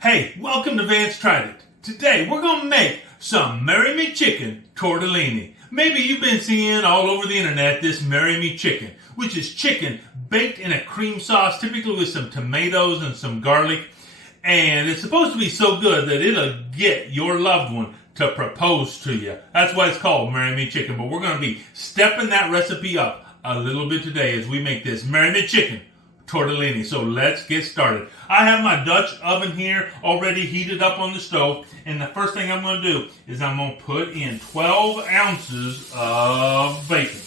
Hey, welcome to Vance Tried It. Today we're going to make some Me Chicken Tortellini. Maybe you've been seeing all over the internet this Me Chicken, which is chicken baked in a cream sauce, typically with some tomatoes and some garlic. And it's supposed to be so good that it'll get your loved one to propose to you. That's why it's called Me Chicken. But we're going to be stepping that recipe up a little bit today as we make this Me Chicken Tortellini. So let's get started. I have my Dutch oven here already heated up on the stove, and the first thing I'm going to do is I'm going to put in 12 ounces of bacon.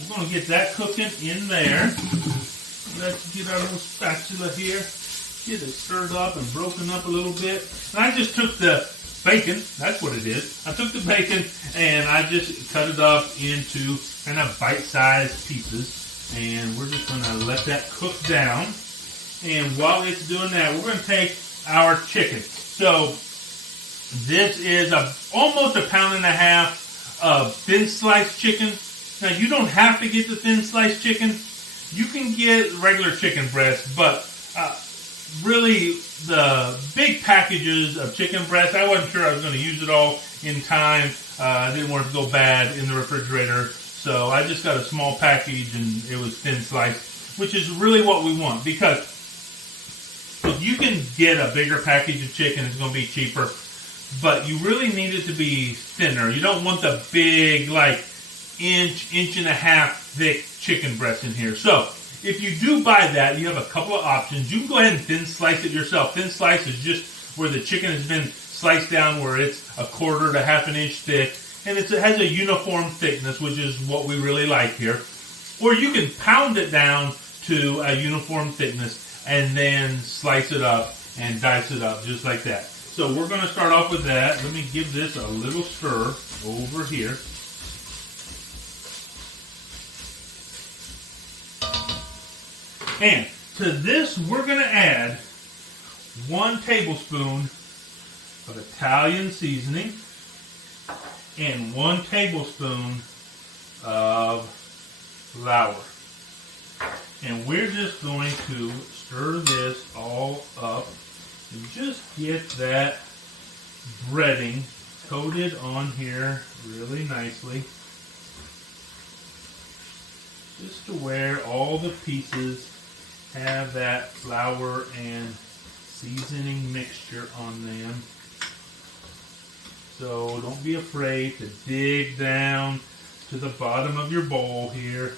We're going to get that cooking in there. Let's get our little spatula here, get it stirred up and broken up a little bit. And I just took the bacon, that's what it is. I took the bacon and I just cut it up into kind of bite-sized pieces. And we're just going to let that cook down. And while it's doing that, we're going to take our chicken. So this is almost 1.5 pounds of thin sliced chicken. Now you don't have to get the thin sliced chicken. You can get regular chicken breast, but really the big packages of chicken breast, I wasn't sure I was going to use it all in time. I didn't want it to go bad in the refrigerator. So I just got a small package and it was thin sliced, which is really what we want, because if you can get a bigger package of chicken, it's going to be cheaper, but you really need it to be thinner. You don't want the big, like, inch and a half thick chicken breast in here. So if you do buy that, you have a couple of options. You can go ahead and thin slice it yourself. Thin slice is just where the chicken has been sliced down, where it's 1/4 to 1/2 inch thick. And it has a uniform thickness, which is what we really like here. Or you can pound it down to a uniform thickness and then slice it up and dice it up just like that. So we're going to start off with that. Let me give this a little stir over here. And to this, we're going to add 1 tablespoon of Italian seasoning and 1 tablespoon of flour. And we're just going to stir this all up and just get that breading coated on here really nicely, just to where all the pieces have that flour and seasoning mixture on them. So don't be afraid to dig down to the bottom of your bowl here,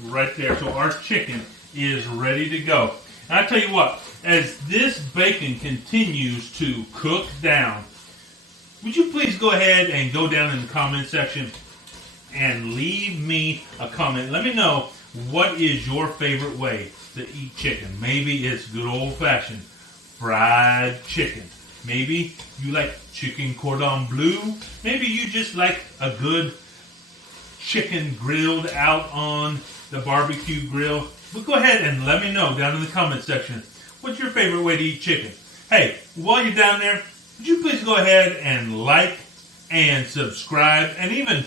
right there. So our chicken is ready to go. And I tell you what, as this bacon continues to cook down, would you please go ahead and go down in the comment section and leave me a comment. Let me know, what is your favorite way to eat chicken? Maybe it's good old-fashioned fried chicken. Maybe you like chicken cordon bleu. Maybe you just like a good chicken grilled out on the barbecue grill. But go ahead and let me know down in the comment section, what's your favorite way to eat chicken? Hey, while you're down there, would you please go ahead and like and subscribe and even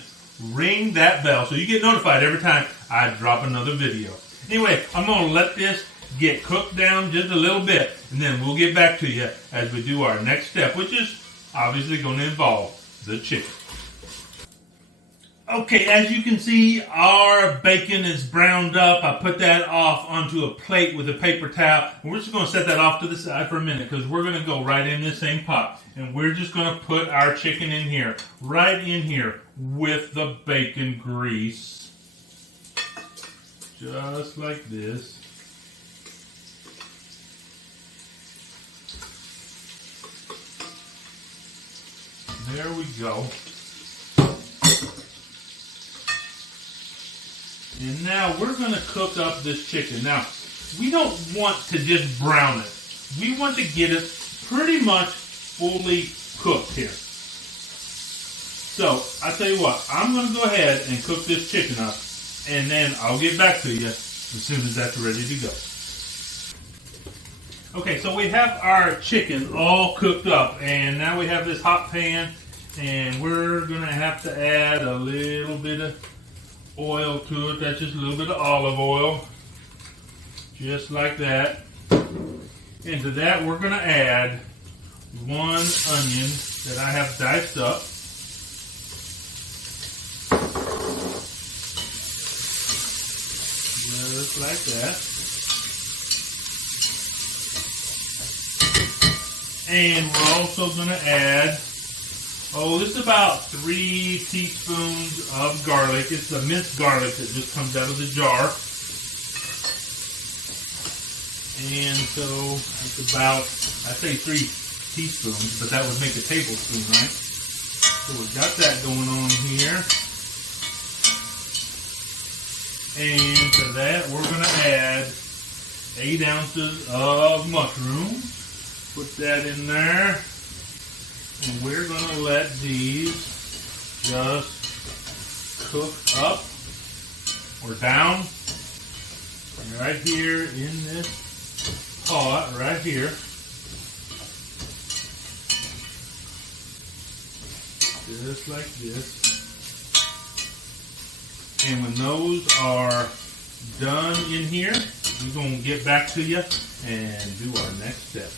ring that bell so you get notified every time I drop another video. Anyway, I'm going to let this get cooked down just a little bit, and then we'll get back to you as we do our next step, which is obviously going to involve the chicken. Okay, as you can see, our bacon is browned up. I put that off onto a plate with a paper towel, and we're just going to set that off to the side for a minute because we're going to go right in this same pot, and we're just going to put our chicken in here, right in here with the bacon grease, just like this. There we go. And now we're going to cook up this chicken. Now, we don't want to just brown it. We want to get it pretty much fully cooked here. So, I tell you what, I'm going to go ahead and cook this chicken up, and then I'll get back to you as soon as that's ready to go. Okay, so we have our chicken all cooked up, and now we have this hot pan, and we're going to have to add a little bit of oil to it. That's just a little bit of olive oil, just like that. And to that, we're going to add 1 onion that I have diced up. Just like that. And we're also going to add, this is about 3 teaspoons of garlic. It's the minced garlic that just comes out of the jar. And so it's about, I say 3 teaspoons, but that would make a tablespoon, right? So we've got that going on here. And to that, we're going to add 8 ounces of mushrooms. Put that in there. And we're going to let these just cook up or down right here in this pot right here. Just like this. And when those are done in here, we're going to get back to you and do our next step.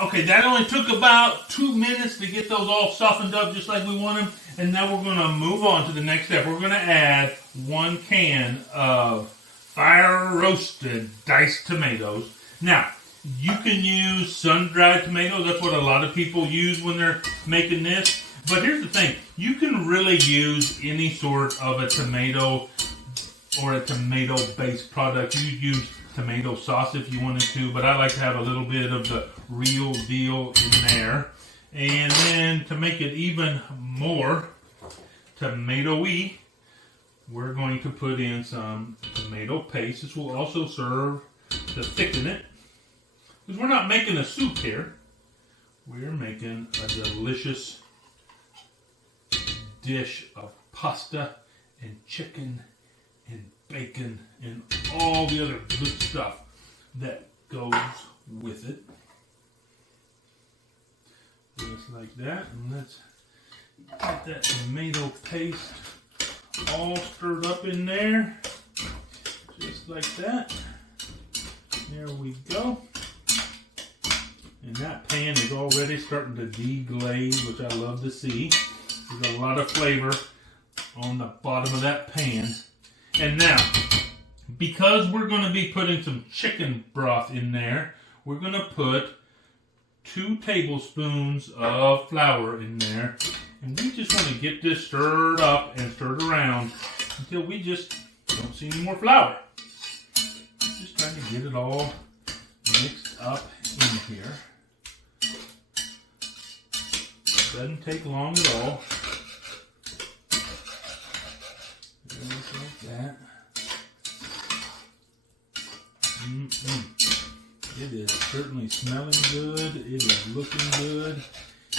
Okay, that only took about 2 minutes to get those all softened up just like we want them. And now we're going to move on to the next step. We're going to add 1 can of fire roasted diced tomatoes. Now, you can use sun-dried tomatoes. That's what a lot of people use when they're making this. But here's the thing. You can really use any sort of a tomato or a tomato-based product. You use tomato sauce if you wanted to, but I like to have a little bit of the real deal in there. And then to make it even more tomato-y, we're going to put in some tomato paste. This will also serve to thicken it. Because we're not making a soup here. We're making a delicious dish of pasta and chicken and bacon and all the other good stuff that goes with it. Just like that. And let's get that tomato paste all stirred up in there. Just like that. There we go. And that pan is already starting to deglaze, which I love to see. There's a lot of flavor on the bottom of that pan. And now, because we're going to be putting some chicken broth in there, we're going to put 2 tablespoons of flour in there. And we just want to get this stirred up and stirred around until we just don't see any more flour. Just trying to get it all mixed up in here. Doesn't take long at all. Just like that. It is certainly smelling good. It is looking good.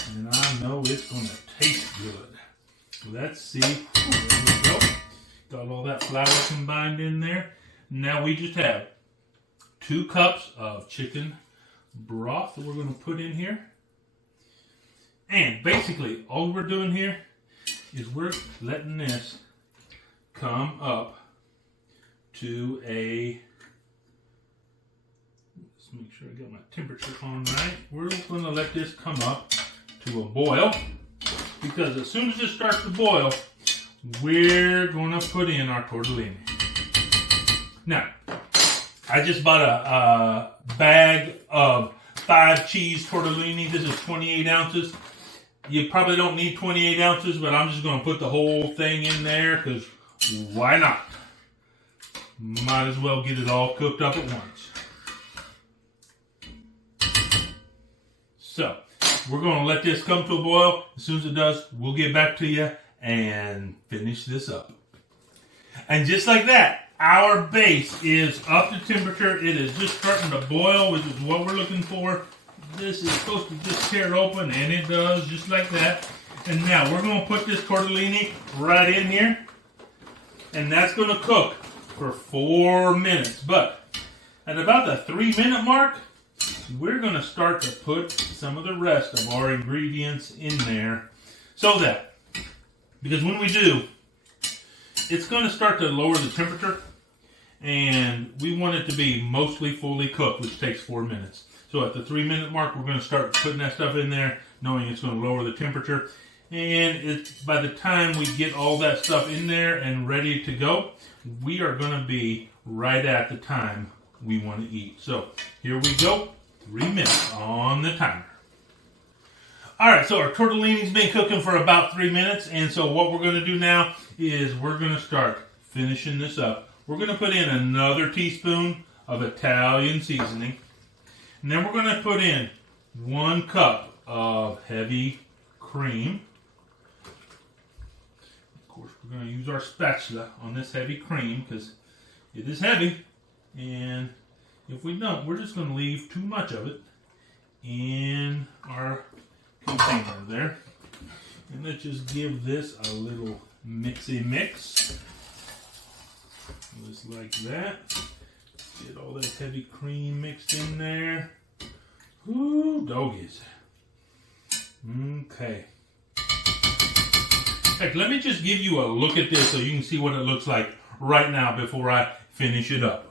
And I know it's going to taste good. So let's see. There we go. Got all that flour combined in there. Now we just have 2 cups of chicken broth that we're going to put in here. And basically, all we're doing here is we're letting this come up to a, let's make sure I got my temperature on right. We're going to let this come up to a boil, because as soon as it starts to boil, we're going to put in our tortellini. Now, I just bought a bag of 5 cheese tortellini. This is 28 ounces. You probably don't need 28 ounces, but I'm just going to put the whole thing in there because why not? Might as well get it all cooked up at once. So, we're going to let this come to a boil. As soon as it does, we'll get back to you and finish this up. And just like that, our base is up to temperature. It is just starting to boil, which is what we're looking for. This is supposed to just tear open, and it does, just like that. And now we're going to put this tortellini right in here. And that's going to cook for 4 minutes. But at about the 3-minute mark, we're going to start to put some of the rest of our ingredients in there. So that, because when we do, it's going to start to lower the temperature. And we want it to be mostly fully cooked, which takes 4 minutes. So at the 3-minute mark, we're going to start putting that stuff in there, knowing it's going to lower the temperature. And by the time we get all that stuff in there and ready to go, we are going to be right at the time we want to eat. So here we go, 3 minutes on the timer. All right, so our tortellini's been cooking for about 3 minutes, and so what we're going to do now is we're going to start finishing this up. We're going to put in another teaspoon of Italian seasoning, and then we're going to put in 1 cup of heavy cream. Of course, we're going to use our spatula on this heavy cream because it is heavy, and if we don't, we're just going to leave too much of it in our container there. And let's just give this a little mixy mix. Just like that. Get all that heavy cream mixed in there. Ooh, doggies. Okay. Heck, let me just give you a look at this so you can see what it looks like right now before I finish it up.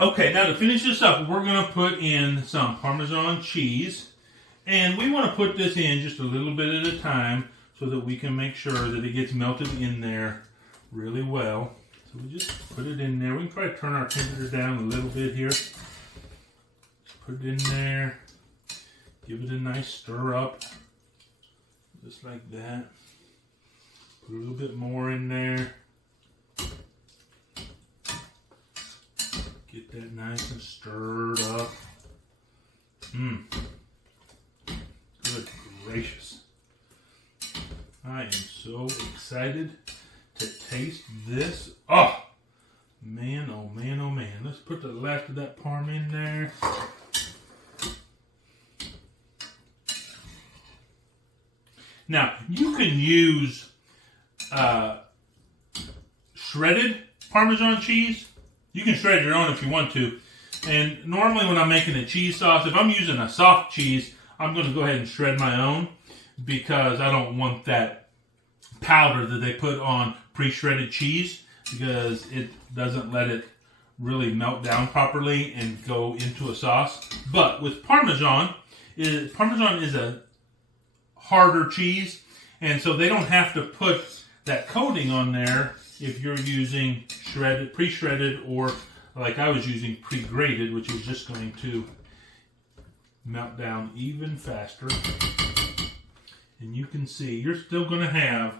Okay, now to finish this up, we're going to put in some Parmesan cheese. And we want to put this in just a little bit at a time so that we can make sure that it gets melted in there really well. So we just put it in there. We can try to turn our temperature down a little bit here. Just put it in there. Give it a nice stir up. Just like that. Put a little bit more in there. Get that nice and stirred up. Good gracious. I am so excited to taste this. Oh, man, oh man, oh man. Let's put the last of that parm in there. Now, you can use shredded Parmesan cheese. You can shred your own if you want to. And normally when I'm making a cheese sauce, if I'm using a soft cheese, I'm going to go ahead and shred my own because I don't want that powder that they put on pre-shredded cheese because it doesn't let it really melt down properly and go into a sauce. But with Parmesan is a harder cheese, and so they don't have to put that coating on there if you're using shredded, pre-shredded, or like I was using pre-grated, which is just going to melt down even faster. And you can see you're still going to have,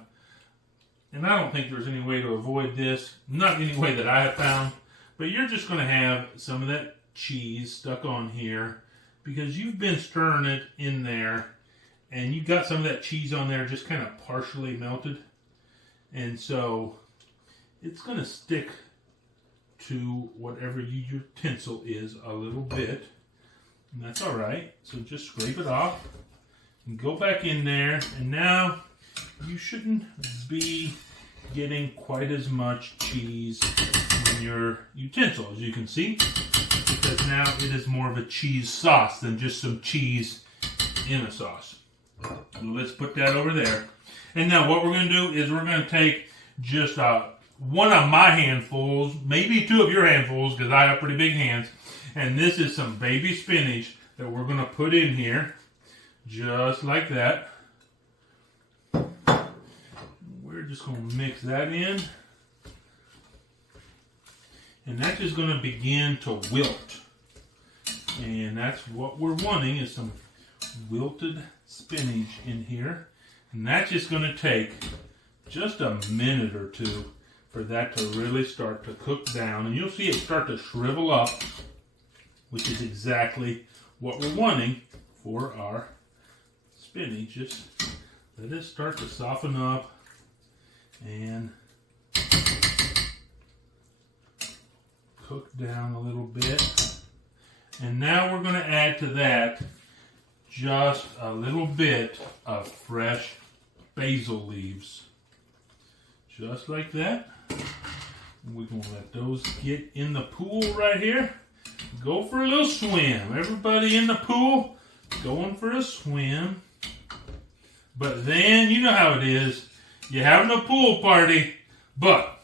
and I don't think there's any way to avoid this, not any way that I have found, but you're just going to have some of that cheese stuck on here because you've been stirring it in there and you got some of that cheese on there just kind of partially melted. And so it's going to stick to whatever your utensil is a little bit. And that's all right. So just scrape it off and go back in there. And now you shouldn't be getting quite as much cheese in your utensil, as you can see, because now it is more of a cheese sauce than just some cheese in a sauce. So let's put that over there. And now what we're going to do is we're going to take just one of my handfuls, maybe 2 of your handfuls, because I have pretty big hands. And this is some baby spinach that we're going to put in here, just like that. We're just going to mix that in. And that's just going to begin to wilt. And that's what we're wanting, is some wilted spinach in here. And that's just going to take just a minute or 2 for that to really start to cook down. And you'll see it start to shrivel up, which is exactly what we're wanting for our spinach. Just let it start to soften up and cook down a little bit. And now we're going to add to that just a little bit of fresh basil leaves. Just like that. We're going to let those get in the pool right here. Go for a little swim. Everybody in the pool going for a swim. But then, you know how it is. You're having a pool party, but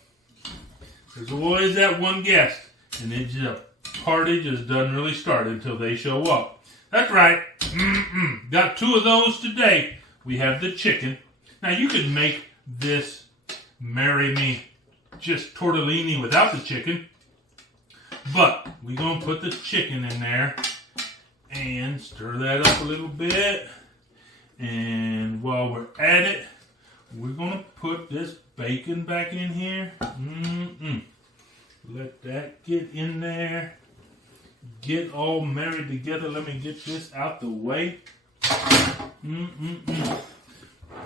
There's always that one guest, and the party just doesn't really start until they show up. That's right. Got 2 of those today. We have the chicken. Now you could make this Marry Me just tortellini without the chicken, but we're going to put the chicken in there and stir that up a little bit. And while we're at it, we're going to put this bacon back in here. Let that get in there. Get all married together. Let me get this out the way.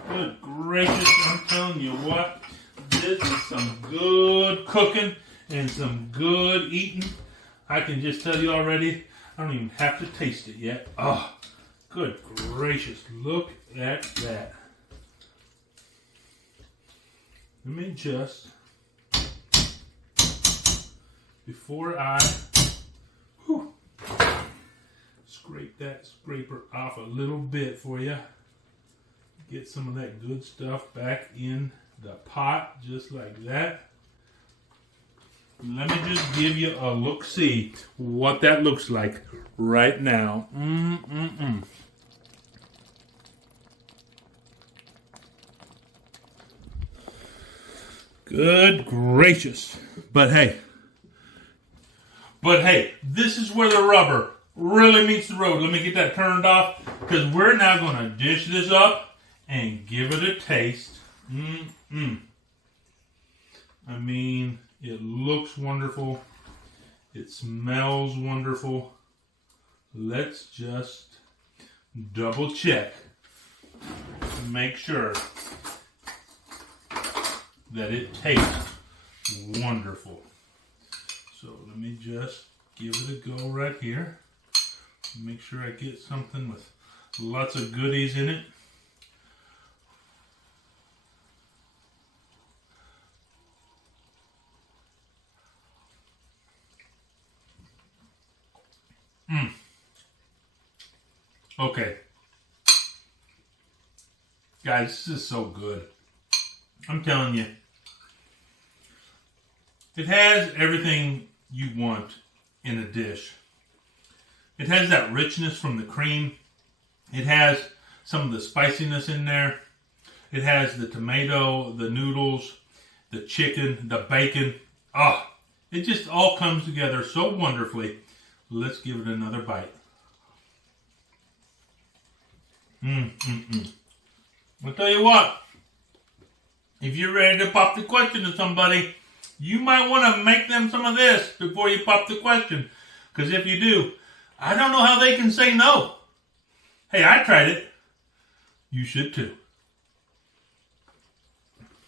Good gracious, I'm telling you what. This is some good cooking and some good eating. I can just tell you already, I don't even have to taste it yet. Oh, good gracious. Look at that. Let me just, before I scrape that scraper off a little bit for you. Get some of that good stuff back in the pot, just like that. Let me just give you a look-see what that looks like right now. Good gracious. But hey, this is where the rubber really meets the road. Let me get that turned off, because we're now going to dish this up and give it a taste. I mean, it looks wonderful. It smells wonderful. Let's just double check. Make sure that it tastes wonderful. So let me just give it a go right here. Make sure I get something with lots of goodies in it. Okay. Guys, this is so good. I'm telling you. It has everything you want in a dish. It has that richness from the cream. It has some of the spiciness in there. It has the tomato, the noodles, the chicken, the bacon. It just all comes together so wonderfully. Let's give it another bite. I'll tell you what. If you're ready to pop the question to somebody, you might want to make them some of this before you pop the question. Because if you do, I don't know how they can say no. Hey, I tried it. You should too.